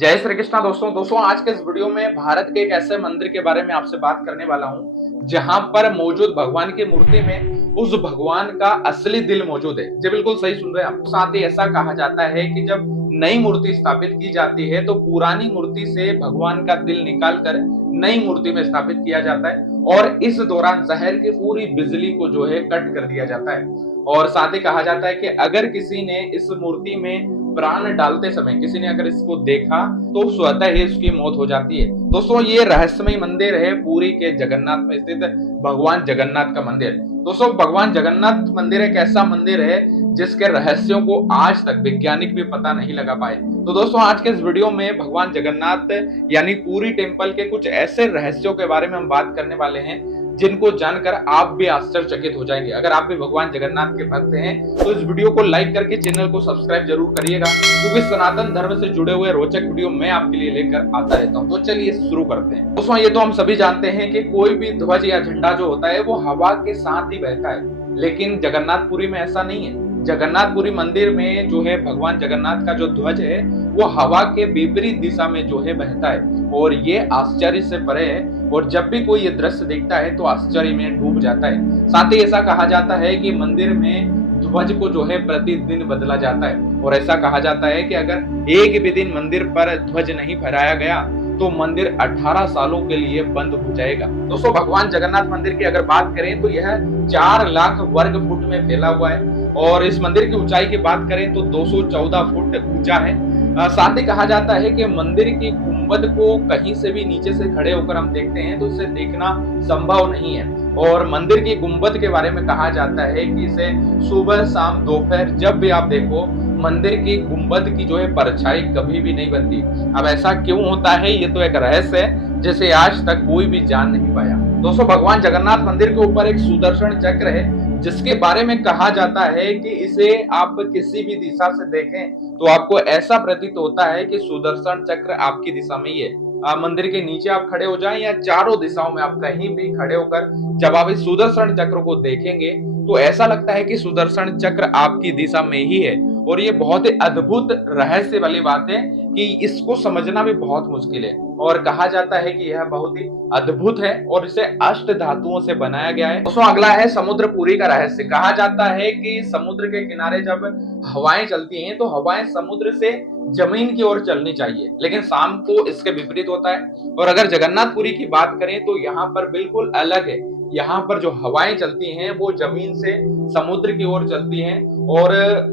जय श्री कृष्णा दोस्तों आज के इस वीडियो में भारत के एक ऐसे मंदिर के बारे में आपसे बात करने वाला हूं जहां पर मौजूद भगवान की मूर्ति में उस भगवान का असली दिल मौजूद है। जी बिल्कुल सही सुन रहे हैं आप। साथ ही ऐसा कहा जाता है कि जब नई मूर्ति स्थापित की जाती है तो पुरानी मूर्ति से भगवान का दिल निकाल कर नई मूर्ति में स्थापित किया जाता है और इस दौरान जहर की पूरी बिजली को जो है कट कर दिया जाता है। और साथ ही कहा जाता है कि अगर किसी ने इस मूर्ति में प्राण डालते समय किसी ने अगर इसको देखा तो स्वतः ही उसकी मौत हो जाती है। दोस्तों ये रहस्यमय मंदिर है पुरी के जगन्नाथ में स्थित भगवान जगन्नाथ का मंदिर। दोस्तों भगवान जगन्नाथ मंदिर एक ऐसा मंदिर है जिसके रहस्यों को आज तक वैज्ञानिक भी पता नहीं लगा पाए। तो दोस्तों आज के इस वीडियो में भगवान जगन्नाथ यानी पुरी टेम्पल के कुछ ऐसे रहस्यों के बारे में हम बात करने वाले हैं जिनको जानकर आप भी आश्चर्यचकित हो जाएंगे। अगर आप भी भगवान जगन्नाथ के भक्त हैं तो इस वीडियो को लाइक करके चैनल को सब्सक्राइब जरूर करिएगा, क्योंकि सनातन धर्म से जुड़े हुए रोचक वीडियो मैं आपके लिए लेकर आता रहता हूं। तो चलिए शुरू करते हैं। दोस्तों ये तो हम सभी जानते हैं कि कोई भी ध्वज या झंडा जो होता है वो हवा के साथ ही बहता है, लेकिन जगन्नाथपुरी में ऐसा नहीं है। जगन्नाथपुरी मंदिर में जो है भगवान जगन्नाथ का जो ध्वज है वो हवा के विपरीत दिशा में जो है बहता है और ये आश्चर्य से परे है। और जब भी कोई ये दृश्य देखता है तो आश्चर्य में डूब जाता है। साथ ही ऐसा कहा जाता है कि मंदिर में ध्वज को जो है प्रतिदिन बदला जाता है और ऐसा कहा जाता है कि अगर एक भी दिन मंदिर पर ध्वज नहीं फहराया गया तो मंदिर 18 सालों के लिए बंद हो जाएगा। दोस्तों भगवान जगन्नाथ मंदिर की अगर बात करें तो यह 4 लाख वर्ग फुट में फैला हुआ है और इस मंदिर की ऊंचाई की बात करें तो 214 फुट ऊंचा है। साथ ही कहा जाता है कि मंदिर की गुंबद को कहीं से भी नीचे से खड़े होकर हम देखते हैं तो इसे देखना संभव नहीं है। और मंदिर की गुंबद के बारे में कहा जाता है कि इसे सुबह शाम दोपहर जब भी आप देखो मंदिर की गुंबद की जो है परछाई कभी भी नहीं बनती। अब ऐसा क्यों होता है ये तो एक रहस्य है जिसे आज तक कोई भी जान नहीं पाया। दोस्तों भगवान जगन्नाथ मंदिर के ऊपर एक सुदर्शन चक्र है जिसके बारे में कहा जाता है कि इसे आप किसी भी दिशा से देखें तो आपको ऐसा प्रतीत होता है कि सुदर्शन चक्र आपकी दिशा में ही है। मंदिर के नीचे आप खड़े हो जाएं या चारों दिशाओं में आप कहीं भी खड़े होकर जब आप इस सुदर्शन चक्र को देखेंगे तो ऐसा लगता है कि सुदर्शन चक्र आपकी दिशा में ही है। और ये बहुत ही अद्भुत रहस्य वाली बात है कि इसको समझना भी बहुत मुश्किल है। और कहा जाता है कि यह बहुत ही अद्भुत है और इसे अष्ट धातुओं से बनाया गया है। दोस्तों अगला है समुद्रपुरी का रहस्य। कहा जाता है कि समुद्र के किनारे जब हवाएं चलती हैं तो हवाएं समुद्र से जमीन की ओर चलनी चाहिए, लेकिन शाम को इसके विपरीत होता है। और अगर जगन्नाथपुरी की बात करें तो यहाँ पर बिल्कुल अलग है। यहाँ पर जो हवाएं चलती हैं वो जमीन से समुद्र की ओर चलती हैं। और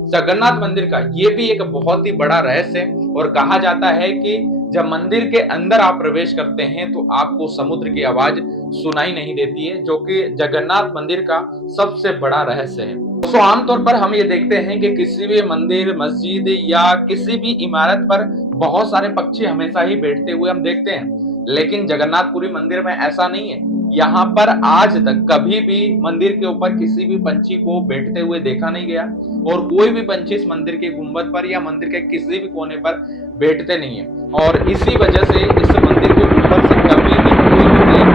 जगन्नाथ मंदिर का ये भी एक बहुत ही बड़ा रहस्य है। और कहा जाता है कि जब मंदिर के अंदर आप प्रवेश करते हैं तो आपको समुद्र की आवाज सुनाई नहीं देती है, जो कि जगन्नाथ मंदिर का सबसे बड़ा रहस्य है। तो आमतौर पर हम ये देखते हैं कि किसी भी मंदिर मस्जिद या किसी भी इमारत पर बहुत सारे पक्षी हमेशा ही बैठते हुए हम देखते हैं, लेकिन जगन्नाथपुरी मंदिर में ऐसा नहीं है। यहाँ पर आज तक कभी भी मंदिर के ऊपर किसी भी पंछी को बैठते हुए देखा नहीं गया और कोई भी पंछी इस मंदिर के गुंबद पर या मंदिर के किसी भी कोने पर बैठते नहीं है। और इसी वजह से इस मंदिर के ऊपर से कभी भी कोई प्लेन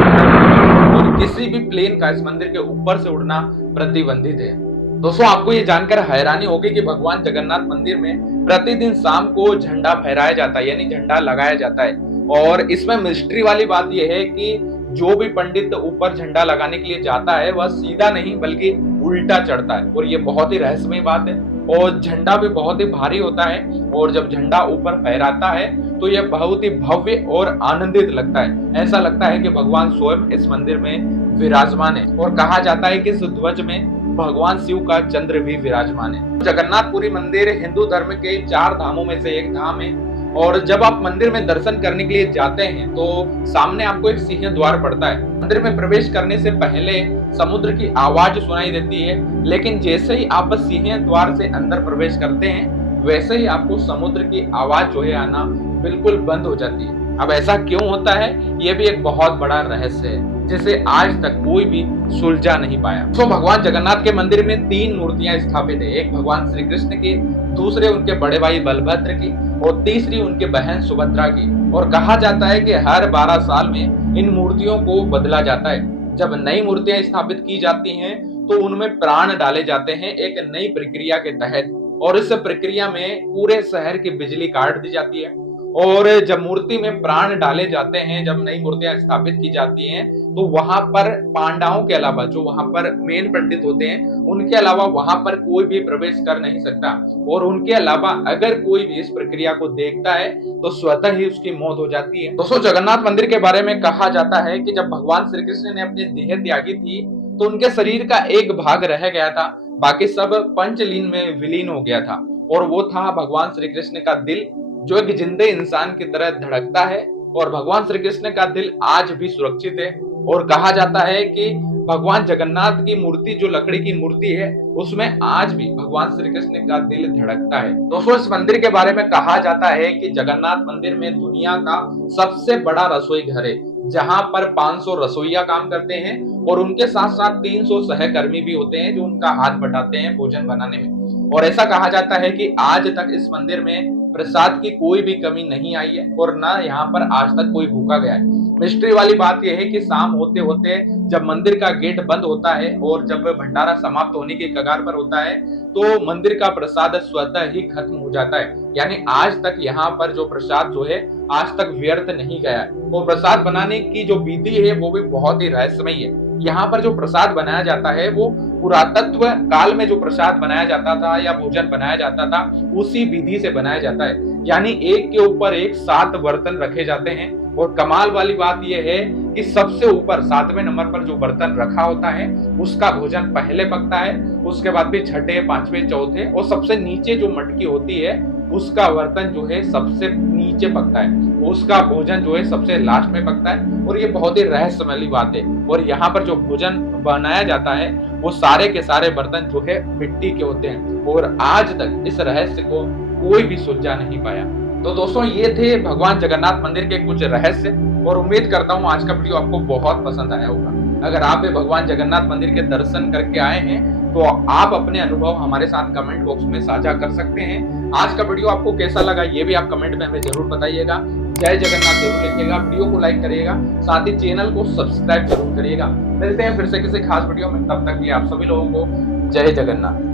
और किसी भी प्लेन का इस मंदिर के ऊपर से उड़ना प्रतिबंधित है। दोस्तों आपको ये जानकर हैरानी होगी कि भगवान जगन्नाथ मंदिर में प्रतिदिन शाम को झंडा फहराया जाता है, यानी झंडा लगाया जाता है। और इसमें मिस्ट्री वाली बात यह है कि जो भी पंडित ऊपर झंडा लगाने के लिए जाता है वह सीधा नहीं बल्कि उल्टा चढ़ता है और ये बहुत ही रहस्यमय बात है। और झंडा भी बहुत ही भारी होता है और जब झंडा ऊपर फहराता है तो यह बहुत ही भव्य और आनंदित लगता है। ऐसा लगता है कि भगवान स्वयं इस मंदिर में विराजमान है। और कहा जाता है कि इस ध्वज में भगवान शिव का चंद्र भी विराजमान है। जगन्नाथपुरी मंदिर हिंदू धर्म के 4 धामों में से एक धाम है। और जब आप मंदिर में दर्शन करने के लिए जाते हैं तो सामने आपको एक सिंह द्वार पड़ता है। मंदिर में प्रवेश करने से पहले समुद्र की आवाज सुनाई देती है, लेकिन जैसे ही आप सिंह द्वार से अंदर प्रवेश करते हैं वैसे ही आपको समुद्र की आवाज जो है आना बिल्कुल बंद हो जाती है। अब ऐसा क्यों होता है ये भी एक बहुत बड़ा रहस्य है जिसे आज तक कोई भी सुलझा नहीं पाया। तो भगवान जगन्नाथ के मंदिर में 3 मूर्तियां स्थापित है। एक भगवान श्री कृष्ण की, दूसरे उनके बड़े भाई बलभद्र की और तीसरी उनके बहन सुभद्रा की। और कहा जाता है कि हर 12 साल में इन मूर्तियों को बदला जाता है। जब नई मूर्तियां स्थापित की जाती हैं तो उनमें प्राण डाले जाते हैं एक नई प्रक्रिया के तहत। और इस प्रक्रिया में पूरे शहर की बिजली काट दी जाती है और जब मूर्ति में प्राण डाले जाते हैं, जब नई मूर्तियां स्थापित की जाती हैं, तो वहां पर पांडाओं के अलावा, जो वहां पर मेन पंडित होते हैं, उनके अलावा वहां पर कोई भी प्रवेश कर नहीं सकता। और उनके अलावा अगर कोई भी इस प्रक्रिया को देखता है तो स्वतः ही उसकी मौत हो जाती है। दोस्तों, जगन्नाथ मंदिर के बारे में कहा जाता है कि जब भगवान श्री कृष्ण ने अपनी देह त्यागी थी, तो उनके शरीर का एक भाग रह गया था, बाकी सब पंचलीन में विलीन हो गया था। और वो था भगवान श्री कृष्ण का दिल, जो एक जिंदे इंसान की तरह धड़कता है। और भगवान श्री कृष्ण का दिल आज भी सुरक्षित है। और कहा जाता है कि भगवान जगन्नाथ की मूर्ति, जो लकड़ी की मूर्ति है, उसमें आज भी भगवान श्री कृष्ण का दिल धड़कता है। दोस्तों, इस मंदिर के बारे में कहा जाता है कि जगन्नाथ मंदिर में दुनिया का सबसे बड़ा रसोई घर है, जहां पर 500 रसोइया काम करते हैं और उनके साथ साथ 300 सहकर्मी भी होते हैं, जो उनका हाथ बटाते हैं भोजन बनाने में। और ऐसा कहा जाता है कि आज तक इस मंदिर में प्रसाद की कोई भी कमी नहीं आई है और ना यहाँ पर आज तक कोई भूखा गया है। मिस्ट्री वाली बात यह है कि शाम होते होते जब मंदिर का गेट बंद होता है और जब भंडारा समाप्त होने की कगार पर होता है, तो मंदिर का प्रसाद स्वतः ही खत्म हो जाता है। यानी आज तक यहाँ पर जो प्रसाद जो है, आज तक व्यर्थ नहीं गया है। वो प्रसाद बनाने की जो विधि है वो भी बहुत ही रहस्यमय है। यहाँ पर जो प्रसाद बनाया जाता है, वो पुरातत्व काल में जो प्रसाद बनाया जाता था या भोजन बनाया जाता था, उसी विधि से बनाया जाता है। यानी एक के ऊपर एक 7 बर्तन रखे जाते हैं। और कमाल वाली बात यह है कि सबसे ऊपर 7वें नंबर पर जो बर्तन रखा होता है, उसका भोजन पहले पकता है, उसके बाद फिर छठे, 5वें, चौथे, और सबसे नीचे जो मटकी होती है, उसका बर्तन जो है सबसे नीचे पकता है, उसका भोजन जो है सबसे लास्ट में पकता है। और ये बहुत ही रहस्यमयी बात है। और यहाँ पर जो भोजन बनाया जाता है, वो सारे के सारे बर्तन जो है मिट्टी के होते हैं। और आज तक इस रहस्य को कोई भी सुलझा नहीं पाया। तो दोस्तों, ये थे भगवान जगन्नाथ मंदिर के कुछ रहस्य, और उम्मीद करता हूँ आज का वीडियो आपको बहुत पसंद आया होगा। अगर आप भी भगवान जगन्नाथ मंदिर के दर्शन करके आए हैं, तो आप अपने अनुभव हमारे साथ कमेंट बॉक्स में साझा कर सकते हैं। आज का वीडियो आपको कैसा लगा, ये भी आप कमेंट में हमें जरूर बताइएगा। जय जगन्नाथ जरूर लिखिएगा, वीडियो को लाइक करिएगा, साथ ही चैनल को सब्सक्राइब जरूर करिएगा। मिलते हैं फिर से किसी खास वीडियो में, तब तक के लिए आप सभी लोगों को जय जगन्नाथ।